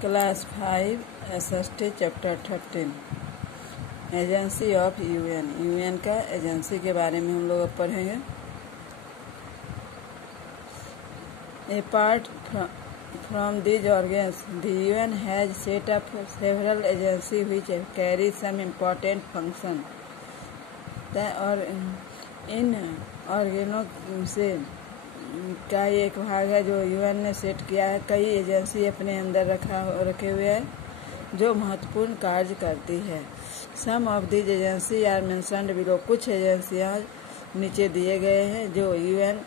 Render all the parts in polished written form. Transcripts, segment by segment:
Class 5 SST chapter 13 agency of UN का agency के बारे में हम लोग अब पढ़ेंगे। Apart from these organs, the UN has set up several agencies which carry some important function. और इन ऑर्गेनों से का एक भाग है जो यूएन ने सेट किया है। कई एजेंसी अपने अंदर रखे हुए हैं जो महत्वपूर्ण कार्य करती है। Some of these agency are mentioned below. कुछ एजेंसियां नीचे दिए गए हैं जो यूएन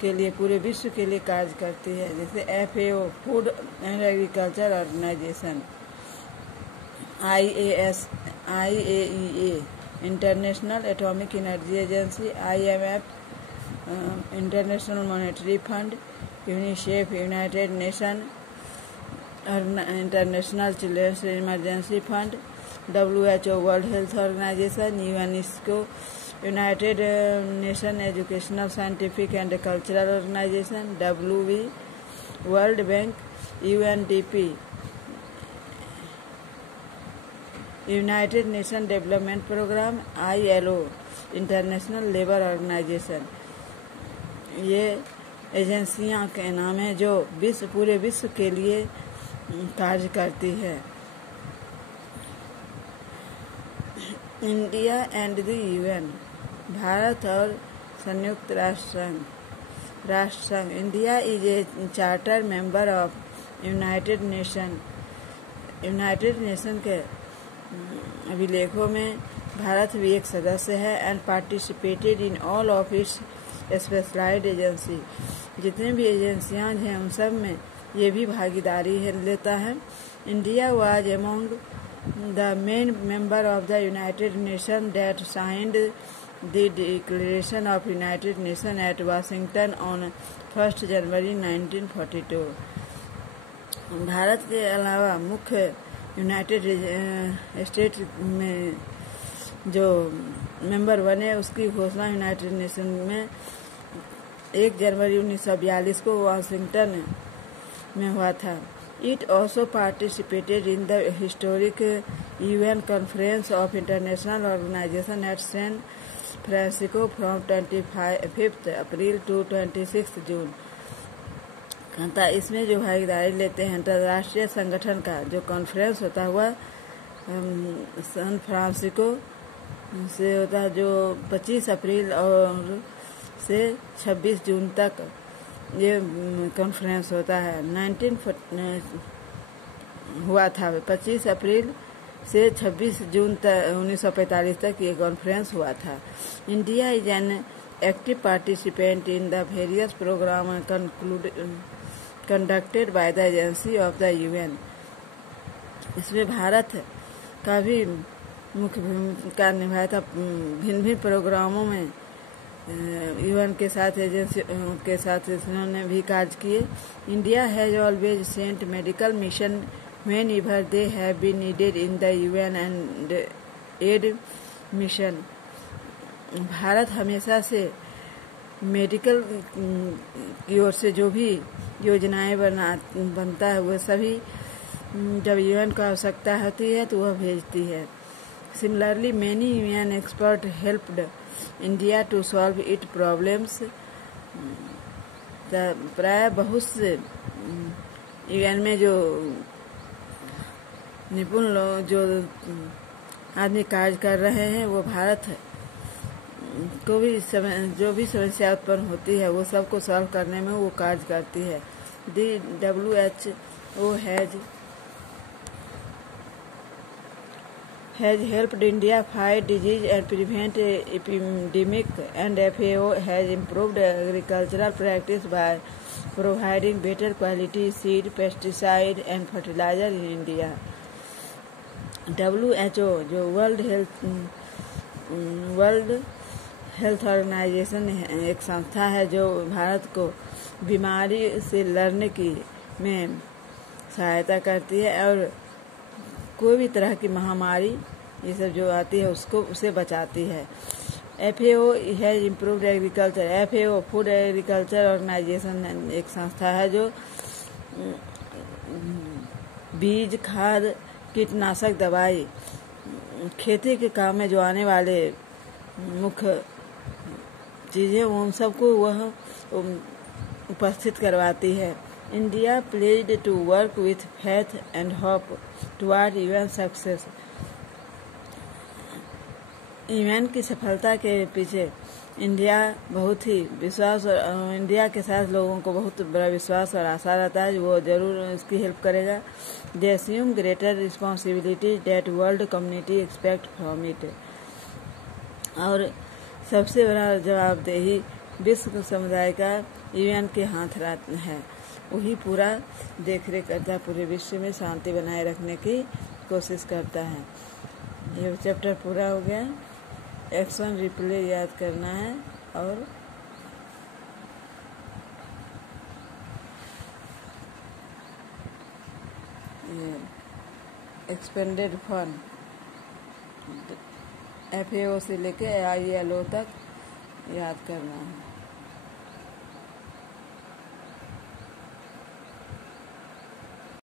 के लिए पूरे विश्व के लिए कार्य करती है, जैसे FAO food and agriculture organisation, IAEA international atomic energy agency, IMF international monetary fund, UNICEF united nation international children's emergency fund, WHO world health organisation, UNESCO united nation educational scientific and cultural organisation, WV world bank, UNDP united nation development programme, ILO international labour organisation. ये एजेंसियां के नाम है जो पूरे विश्व के लिए कार्य करती है। इंडिया एंड द यूएन, भारत और संयुक्त राष्ट्र संघ। India is a charter member of united nation के अभिलेखों में भारत भी एक सदस्य है and participated in all of its specialised agency. जितने भी एजेंसियां हैं उन सब में ये भी भागीदारी लेता है। India was among the main member of the United nation that signed the declaration of united nation eight Washington on 1 जनवरी 1942। भारत के अलावा मुख्य यूनाइटेड स्टेट में जो मेंबर बने उसकी घोषणा यूनाइटेड नेशन में 1 जनवरी 1942 को वाशिंगटन में हुआ था। It also participated in the historic UN conference of international organisation at San Francisco from 25 April to 26 June. इसमें जो भागीदारी लेते हैं अंतर्राष्ट्रीय संगठन का जो कॉन्फ्रेंस होता हुआ सैन फ्रांसिस्को से होता है, जो 25 अप्रैल और से 26 जून तक ये कॉन्फ्रेंस होता है। 19 हुआ था 25 अप्रैल से 26 जून 1945 तक ये कॉन्फ्रेंस हुआ था। India is an active participant in the various programme conducted by the agency of the UN. इसमें भारत का भी मुख्य भूमिका निभाया था। भिन्न भिन्न प्रोग्रामों में यूएन के साथ एजेंसी के साथ इन्होंने भी कार्य किए। India has always sent medical mission whenever they have been needed in the UN and aid mission. भारत हमेशा से मेडिकल की ओर से जो भी योजनाएं बनता है वह सभी जब यूएन को आवश्यकता होती है तो वह भेजती है। Similarly, many UN experts helped India to solve its problems. प्राय बहुत से यूएन में जो निपुण लोग जो आदमी कार्य कर रहे हैं वो भारत को भी जो भी समस्या उत्पन्न होती है वो सबको सॉल्व करने में वो कार्य करती है। WHO has helped India fight disease and prevent epidemic, and FAO has improved agricultural practice by providing better quality seed, pesticide and fertilizer in India. WHO जो वर्ल्ड हेल्थ ऑर्गेनाइजेशन एक संस्था है जो भारत को बीमारी से लड़ने की में सहायता करती है और कोई भी तरह की महामारी ये सब जो आती है उसे बचाती है। FAO has improved agriculture. FAO food agriculture organisation एक संस्था है जो बीज, खाद, कीटनाशक दवाई, खेती के काम में जो आने वाले मुख्य चीज़ें उन सबको वह उपस्थित करवाती है। India pledged to work with faith and hope toward UN success. UN की सफलता के पीछे इंडिया बहुत ही विश्वास और इंडिया के साथ लोगों को बहुत बड़ा विश्वास और आशा रहता है वो जरूर इसकी हेल्प करेगा। They assume greater responsibility that world community expect from it. और सबसे बड़ा जवाबदेही विश्व समुदाय का यूएन के हाथ है। वही पूरा देखरेख करता है, पूरे विश्व में शांति बनाए रखने की कोशिश करता है। ये चैप्टर पूरा हो गया। एक्शन रिप्ले याद करना है और ये एक्सपेंडेड फंड FAO से लेके ILO तक याद करना है।